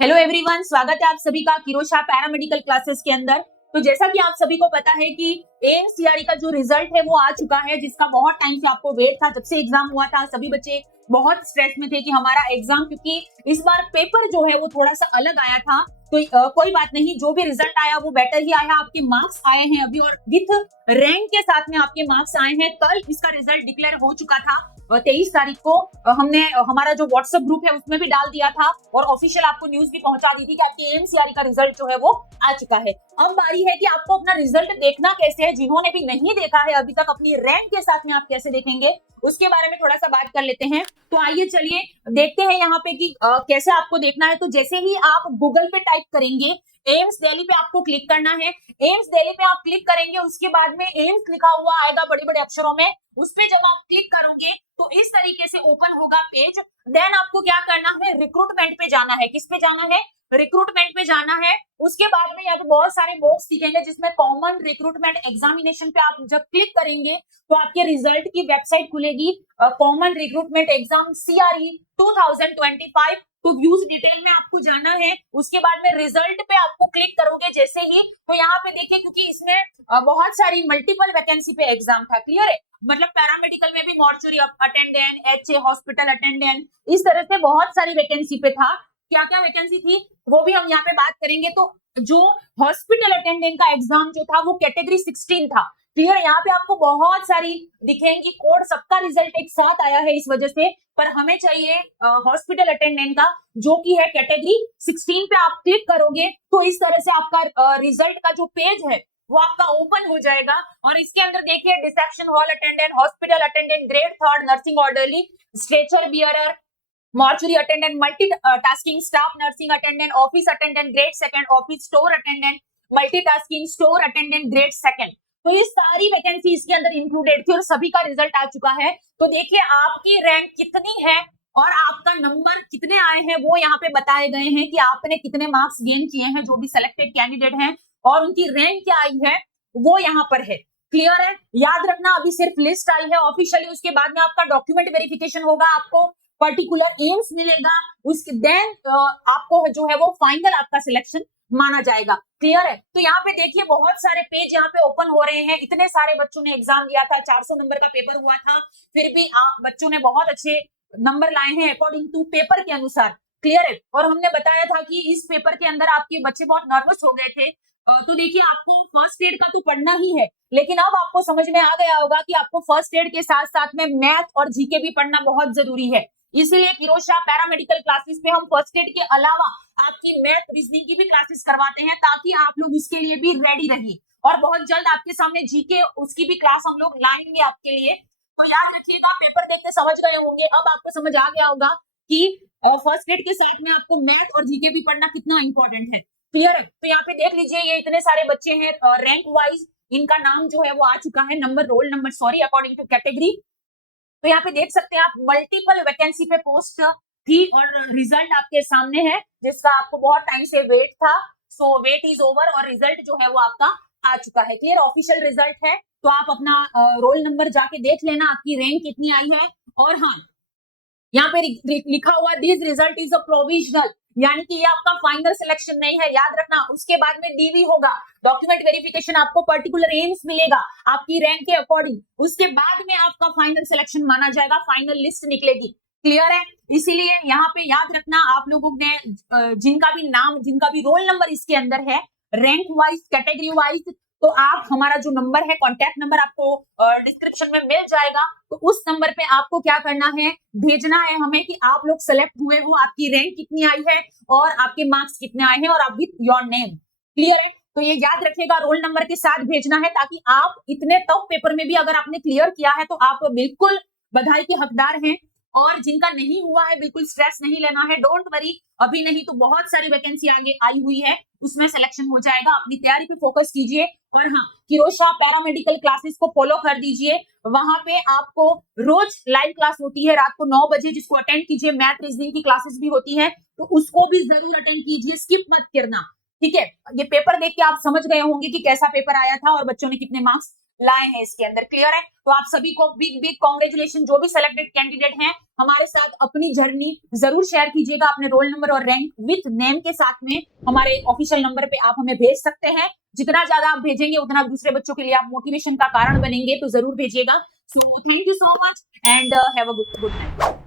Hello everyone, स्वागत है आप सभी का किरोज शाह पैरामेडिकल क्लासेस के अंदर। तो जैसा कि आप सभी को पता है कि एम्स सीआरई का जो रिजल्ट है वो आ चुका है, जिसका बहुत टाइम से आपको वेट था। जब से एग्जाम हुआ था सभी बच्चे बहुत स्ट्रेस में थे कि हमारा एग्जाम, क्योंकि इस बार पेपर जो है वो थोड़ा सा अलग आया था। तो कोई बात नहीं, जो भी रिजल्ट आया वो बेटर ही आया। आपके मार्क्स आए हैं अभी और विथ रैंक के साथ में आपके मार्क्स आए हैं। कल इसका रिजल्ट डिक्लेयर हो चुका था 23 तारीख को। हमने हमारा जो व्हाट्सएप ग्रुप है उसमें भी डाल दिया था और ऑफिशियल आपको न्यूज भी पहुंचा दी थी कि आपके एमसीआरई का रिजल्ट जो है वो आ चुका है। अब बारी है कि आपको अपना रिजल्ट देखना कैसे है। जिन्होंने भी नहीं देखा है अभी तक, अपनी रैंक के साथ में आप कैसे देखेंगे उसके बारे में थोड़ा सा बात कर लेते हैं। तो आइए चलिए देखते हैं यहाँ पे कि कैसे आपको देखना है। तो जैसे ही आप गूगल पे टाइप करेंगे एम्स दिल्ली पे आपको क्लिक करना है। एम्स दिल्ली पे आप क्लिक करेंगे, उसके बाद में एम्स लिखा हुआ आएगा बड़े बड़े अक्षरों में। उस पे जब आप क्लिक करोगे तो इस तरीके से ओपन होगा पेज। देन आपको क्या करना है, रिक्रूटमेंट पे जाना है। किस पे जाना है? रिक्रूटमेंट पे जाना है। उसके बाद में यहाँ पे बहुत सारे बॉक्स दिखेंगे जिसमें कॉमन रिक्रूटमेंट एग्जामिनेशन पे आप जब क्लिक करेंगे तो आपके रिजल्ट की वेबसाइट खुलेगी, कॉमन रिक्रूटमेंट एग्जाम सीआरई 2025। तो व्यूज डिटेल में आपको जाना है। उसके बाद में रिजल्ट पे आपको क्लिक करोगे जैसे ही, तो यहाँ पे देखिए, क्योंकि इसमें बहुत सारी मल्टीपल वैकेंसी पे एग्जाम था। क्लियर है? मतलब पैरामेडिकल में भी mortuary attendant, H A hospital attendant, इस तरह से बहुत सारी वैकेंसी पे था। क्या क्या वैकेंसी थी वो भी हम यहाँ पे बात करेंगे। तो जो हॉस्पिटल अटेंडेंट का एग्जाम जो था वो कैटेगरी 16 था। क्लियर? यहाँ पे आपको बहुत सारी दिखेंगी कोड, सबका रिजल्ट एक साथ आया है इस वजह से, पर हमें चाहिए हॉस्पिटल अटेंडेंट का जो कि है कैटेगरी 16 पे। आप क्लिक करोगे तो इस तरह से आपका रिजल्ट का जो पेज है वो आपका ओपन हो जाएगा। और इसके अंदर देखिए, dissection hall attendant, hospital attendant grade 3, nursing orderly, stretcher bearer, mortuary attendant, multi tasking staff nursing attendant, office attendant grade 2, office store attendant, multitasking store attendant grade 2। तो ये सारी वैकेंसी इसके अंदर इंक्लूडेड थी और सभी का रिजल्ट आ चुका है। तो देखिए आपकी रैंक कितनी है और आपका नंबर कितने आए हैं वो यहाँ पे बताए गए हैं कि आपने कितने मार्क्स गेन किए हैं। जो भी सिलेक्टेड कैंडिडेट हैं और उनकी रैंक क्या आई है वो यहाँ पर है। क्लियर है? याद रखना, अभी सिर्फ लिस्ट आई है ऑफिशियली, उसके बाद में आपका डॉक्यूमेंट वेरिफिकेशन होगा, आपको पर्टिकुलर एम्स मिलेगा, उसके देन आपको जो है वो फाइनल आपका सिलेक्शन माना जाएगा। क्लियर है? तो यहाँ पे देखिए बहुत सारे पेज यहाँ पे ओपन हो रहे हैं। इतने सारे बच्चों ने एग्जाम दिया था, 400 नंबर का पेपर हुआ था, फिर भी बच्चों ने बहुत अच्छे नंबर लाए हैं अकॉर्डिंग टू पेपर के अनुसार। क्लियर है? और हमने बताया था कि इस पेपर के अंदर आपके बच्चे बहुत नर्वस हो गए थे। तो देखिए आपको फर्स्ट एड का तो पढ़ना ही है, लेकिन अब आपको समझ में आ गया होगा कि आपको फर्स्ट एड के साथ साथ में मैथ और जीके भी पढ़ना बहुत जरूरी है। इसलिए किरोज शाह पैरामेडिकल क्लासेस पे हम फर्स्ट एड के अलावा आपकी मैथ रीजनिंग की भी क्लासेस करवाते हैं, ताकि आप लोग इसके लिए भी रेडी रहिए। और बहुत जल्द आपके सामने जीके उसकी भी क्लास हम लोग लाएंगे आपके लिए। तो याद रखिएगा, पेपर देख के समझ गए होंगे, अब आपको समझ आ गया होगा कि फर्स्ट एड के साथ में आपको मैथ और जीके भी पढ़ना कितना इंपॉर्टेंट है। क्लियर है? तो यहाँ पे देख लीजिए, ये इतने सारे बच्चे हैं रैंक वाइज, इनका नाम जो है वो आ चुका है, number roll number sorry according to category. तो यहाँ पे देख सकते हैं आप, मल्टीपल वैकेंसी पे पोस्ट थी और रिजल्ट आपके सामने है, जिसका आपको बहुत टाइम से वेट था। सो वेट इज ओवर और रिजल्ट जो है वो आपका आ चुका है। क्लियर? ऑफिशियल रिजल्ट है, तो आप अपना रोल नंबर जाके देख लेना आपकी रैंक कितनी आई है। और हाँ, यहाँ पे लिखा हुआ this result is a provisional, यानी कि ये आपका फाइनल सिलेक्शन नहीं है। याद रखना, उसके बाद में डीवी होगा, डॉक्यूमेंट वेरिफिकेशन, आपको पर्टिकुलर एम्स मिलेगा आपकी रैंक के अकॉर्डिंग, उसके बाद में आपका फाइनल सिलेक्शन माना जाएगा, फाइनल लिस्ट निकलेगी। क्लियर है? इसीलिए यहाँ पे याद रखना, आप लोगों ने जिनका भी नाम, जिनका भी रोल नंबर इसके अंदर है, रैंक वाइज, कैटेगरी वाइज, तो आप हमारा जो नंबर है, कॉन्टैक्ट नंबर आपको डिस्क्रिप्शन में मिल जाएगा। तो उस नंबर पे आपको क्या करना है, भेजना है हमें कि आप लोग सेलेक्ट हुए हो, आपकी रैंक कितनी आई है और आपके मार्क्स कितने आए हैं, और आप विथ योर नेम। क्लियर है? तो ये याद रखिएगा, रोल नंबर के साथ भेजना है, ताकि आप इतने टफ पेपर में भी अगर आपने क्लियर किया है तो आप बिल्कुल बधाई के हकदार हैं। और जिनका नहीं हुआ है बिल्कुल स्ट्रेस नहीं लेना है, डोंट वरी, अभी नहीं तो बहुत सारी वैकेंसी आगे आई हुई है, उसमें सिलेक्शन हो जाएगा। अपनी तैयारी पे फोकस कीजिए और हाँ, किरोज शाह पैरामेडिकल क्लासेस को फॉलो कर दीजिए। वहां पे आपको रोज लाइव क्लास होती है रात को 9 बजे, जिसको अटेंड कीजिए। मैथ रीजनिंग की क्लासेस भी होती है, तो उसको भी जरूर अटेंड कीजिए, स्किप मत करना। ठीक है? ये पेपर देख के आप समझ गए होंगे कि कैसा पेपर आया था और बच्चों ने कितने मार्क्स लाए हैं इसके अंदर। क्लियर है? तो आप सभी को बिग बिग कॉन्ग्रेचुलेशन, जो भी सिलेक्टेड कैंडिडेट हैं हमारे साथ अपनी जर्नी जरूर शेयर कीजिएगा, अपने रोल नंबर और रैंक विथ नेम के साथ में हमारे ऑफिशियल नंबर पे आप हमें भेज सकते हैं। जितना ज्यादा आप भेजेंगे उतना दूसरे बच्चों के लिए आप मोटिवेशन का कारण बनेंगे, तो जरूर भेजिएगा। So thank you so much and have a good night.